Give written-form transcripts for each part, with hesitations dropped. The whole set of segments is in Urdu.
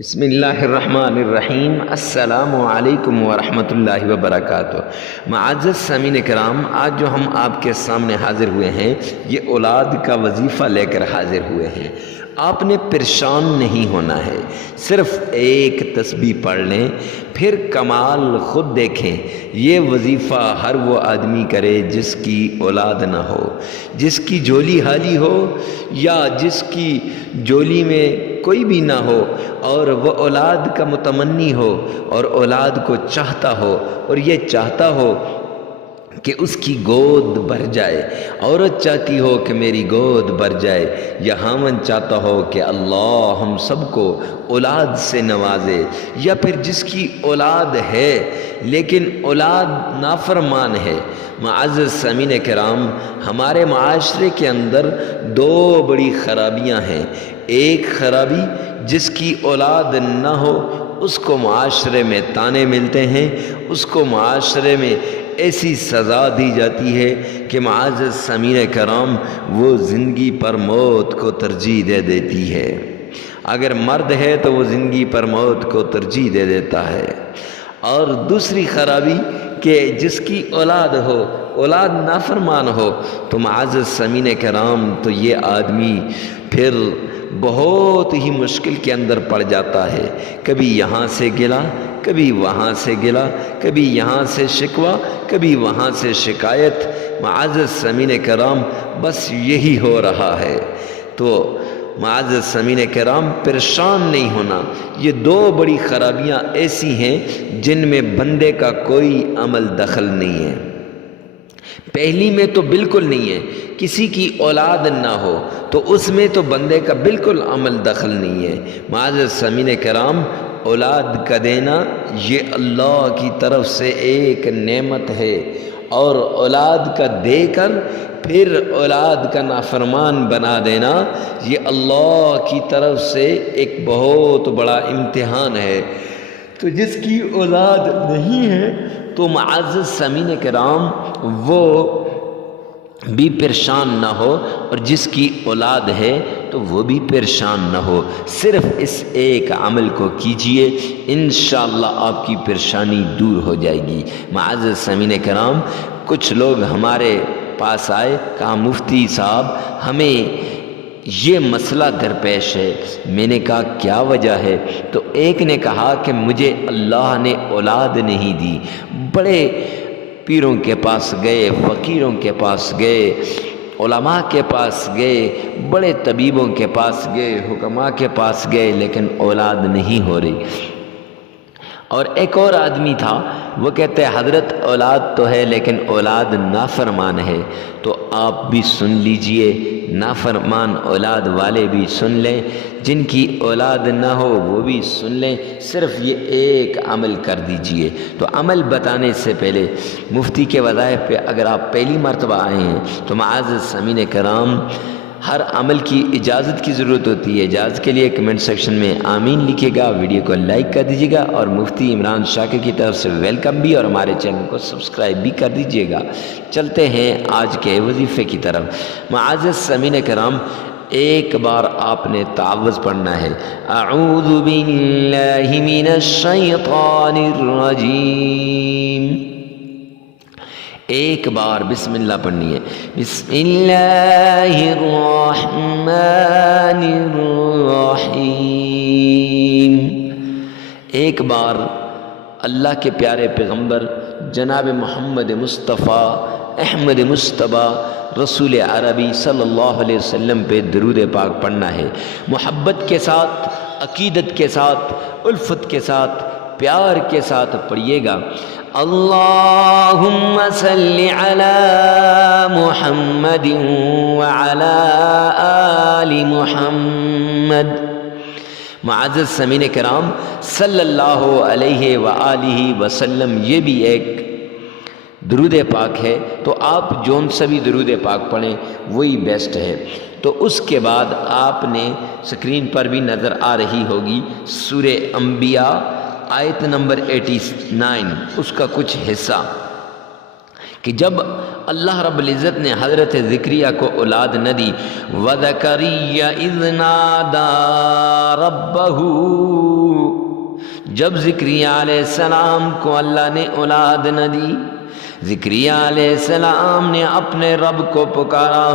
بسم اللہ الرحمن الرحیم۔ السلام علیکم ورحمۃ اللہ وبرکاتہ۔ معزز سامعین کرام، آج جو ہم آپ کے سامنے حاضر ہوئے ہیں یہ اولاد کا وظیفہ لے کر حاضر ہوئے ہیں۔ آپ نے پریشان نہیں ہونا ہے، صرف ایک تسبیح پڑھ لیں، پھر کمال خود دیکھیں۔ یہ وظیفہ ہر وہ آدمی کرے جس کی اولاد نہ ہو، جس کی جھولی خالی ہو یا جس کی جھولی میں کوئی بھی نہ ہو اور وہ اولاد کا متمنی ہو اور اولاد کو چاہتا ہو اور یہ چاہتا ہو کہ اس کی گود بھر جائے۔ عورت چاہتی ہو کہ میری گود بھر جائے، یا خاوند چاہتا ہو کہ اللہ ہم سب کو اولاد سے نوازے، یا پھر جس کی اولاد ہے لیکن اولاد نافرمان ہے۔ معزز سامعین کرام، ہمارے معاشرے کے اندر دو بڑی خرابیاں ہیں۔ ایک خرابی، جس کی اولاد نہ ہو اس کو معاشرے میں طعنے ملتے ہیں، اس کو معاشرے میں ایسی سزا دی جاتی ہے کہ معزز سامعین کرام وہ زندگی پر موت کو ترجیح دے دیتی ہے۔ اگر مرد ہے تو وہ زندگی پر موت کو ترجیح دے دیتا ہے۔ اور دوسری خرابی کہ جس کی اولاد ہو، اولاد نافرمان ہو، تو معزز سامعین کرام تو یہ آدمی پھر بہت ہی مشکل کے اندر پڑ جاتا ہے۔ کبھی یہاں سے گلا، کبھی وہاں سے گلا، کبھی یہاں سے شکوہ، کبھی وہاں سے شکایت۔ معزز سامعین کرام بس یہی ہو رہا ہے۔ تو معزز سامعین کرام پریشان نہیں ہونا۔ یہ دو بڑی خرابیاں ایسی ہیں جن میں بندے کا کوئی عمل دخل نہیں ہے۔ پہلی میں تو بالکل نہیں ہے، کسی کی اولاد نہ ہو تو اس میں تو بندے کا بالکل عمل دخل نہیں ہے۔ معزز سامعین کرام، اولاد کا دینا یہ اللہ کی طرف سے ایک نعمت ہے، اور اولاد کا دے کر پھر اولاد کا نافرمان بنا دینا یہ اللہ کی طرف سے ایک بہت بڑا امتحان ہے۔ تو جس کی اولاد نہیں ہے تو معزز سامعین کرام وہ بھی پریشان نہ ہو، اور جس کی اولاد ہے تو وہ بھی پریشان نہ ہو۔ صرف اس ایک عمل کو کیجئے، انشاءاللہ آپ کی پریشانی دور ہو جائے گی۔ معزز سامعین کرام، کچھ لوگ ہمارے پاس آئے، کہا مفتی صاحب ہمیں یہ مسئلہ درپیش ہے۔ میں نے کہا کیا وجہ ہے؟ تو ایک نے کہا کہ مجھے اللہ نے اولاد نہیں دی۔ بڑے پیروں کے پاس گئے، فقیروں کے پاس گئے، علماء کے پاس گئے، بڑے طبیبوں کے پاس گئے، حکماء کے پاس گئے، لیکن اولاد نہیں ہو رہی۔ اور ایک اور آدمی تھا، وہ کہتے ہیں حضرت اولاد تو ہے لیکن اولاد نافرمان ہے۔ تو آپ بھی سن لیجئے، نافرمان اولاد والے بھی سن لیں، جن کی اولاد نہ ہو وہ بھی سن لیں، صرف یہ ایک عمل کر دیجئے۔ تو عمل بتانے سے پہلے مفتی کے وظائف پہ اگر آپ پہلی مرتبہ آئے ہیں تو معزز سامعین کرام ہر عمل کی اجازت کی ضرورت ہوتی ہے۔ اجازت کے لیے کمنٹ سیکشن میں آمین لکھے گا، ویڈیو کو لائک کر دیجیے گا، اور مفتی عمران شاکر کی طرف سے ویلکم بھی، اور ہمارے چینل کو سبسکرائب بھی کر دیجیے گا۔ چلتے ہیں آج کے وظیفے کی طرف۔ معزز سامعین کرام، ایک بار آپ نے تعوذ پڑھنا ہے، اعوذ باللہ من الشیطان الرجیم۔ ایک بار بسم اللہ پڑھنی ہے، بسم اللہ الرحمن الرحیم۔ ایک بار اللہ کے پیارے پیغمبر جناب محمد مصطفیٰ احمد مصطفیٰ رسول عربی صلی اللہ علیہ وسلم پہ درود پاک پڑھنا ہے۔ محبت کے ساتھ، عقیدت کے ساتھ، الفت کے ساتھ، پیار کے ساتھ پڑھیے گا۔ اللہم صلی علی محمد وعلی آل محمد۔ معزز سامعین کرام، صلی اللہ علیہ وآلہ وسلم یہ بھی ایک درود پاک ہے، تو آپ جون سا بھی درود پاک پڑھیں وہی بیسٹ ہے۔ تو اس کے بعد آپ نے سکرین پر بھی نظر آ رہی ہوگی سورہ انبیاء آیت نمبر 89، اس کا کچھ حصہ، کہ جب اللہ رب العزت نے حضرت زکریا کو اولاد نہ دی، وَذَكَرِيَّ إِذْ نَادَى رَبَّهُ جب زکریا علیہ السلام کو اللہ نے اولاد نہ دی، زکریا علیہ السلام نے اپنے رب کو پکارا،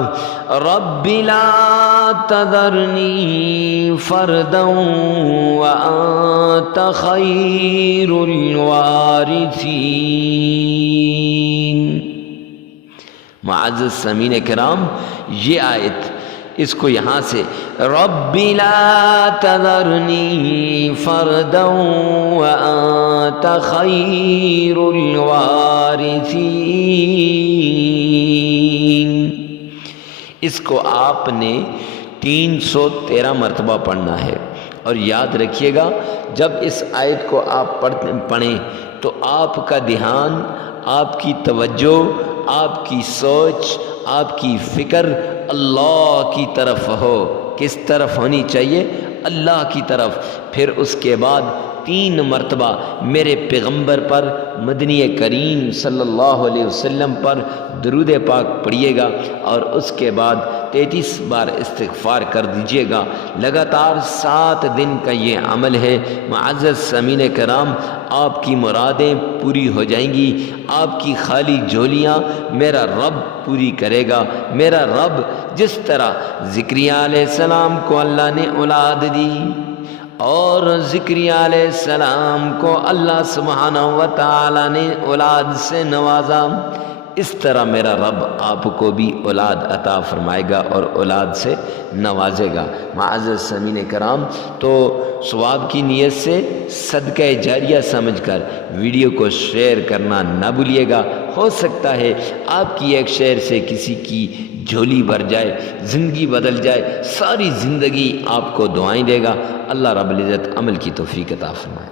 رب لا تذرنی فردا وانت خیر الوارثین۔ معزز سامعین کرام، یہ آیت اس کو یہاں سے رب لا تذرنی فردا وانت خیر الوارثین، اس کو آپ نے 313 مرتبہ پڑھنا ہے۔ اور یاد رکھیے گا، جب اس آیت کو آپ پڑھیں تو آپ کا دھیان، آپ کی توجہ، آپ کی سوچ، آپ کی فکر اللہ کی طرف ہو۔ کس طرف ہونی چاہیے؟ اللہ کی طرف۔ پھر اس کے بعد 3 مرتبہ میرے پیغمبر پر، مدنی کریم صلی اللہ علیہ وسلم پر درود پاک پڑھیے گا، اور اس کے بعد 33 بار استغفار کر دیجیے گا۔ لگاتار 7 دن کا یہ عمل ہے۔ معزز سامعین کرام، آپ کی مرادیں پوری ہو جائیں گی، آپ کی خالی جھولیاں میرا رب پوری کرے گا۔ میرا رب جس طرح زکریا علیہ السلام کو اللہ نے اولاد دی اور زکریا علیہ السلام کو اللہ سبحانہ و تعالی نے اولاد سے نوازا، اس طرح میرا رب آپ کو بھی اولاد عطا فرمائے گا اور اولاد سے نوازے گا۔ معزز سامعین کرام، تو ثواب کی نیت سے صدقہ جاریہ سمجھ کر ویڈیو کو شیئر کرنا نہ بھولیے گا۔ ہو سکتا ہے آپ کی ایک شیئر سے کسی کی جھولی بھر جائے، زندگی بدل جائے، ساری زندگی آپ کو دعائیں دے گا۔ اللہ رب العزت عمل کی توفیق عطا فرمائے۔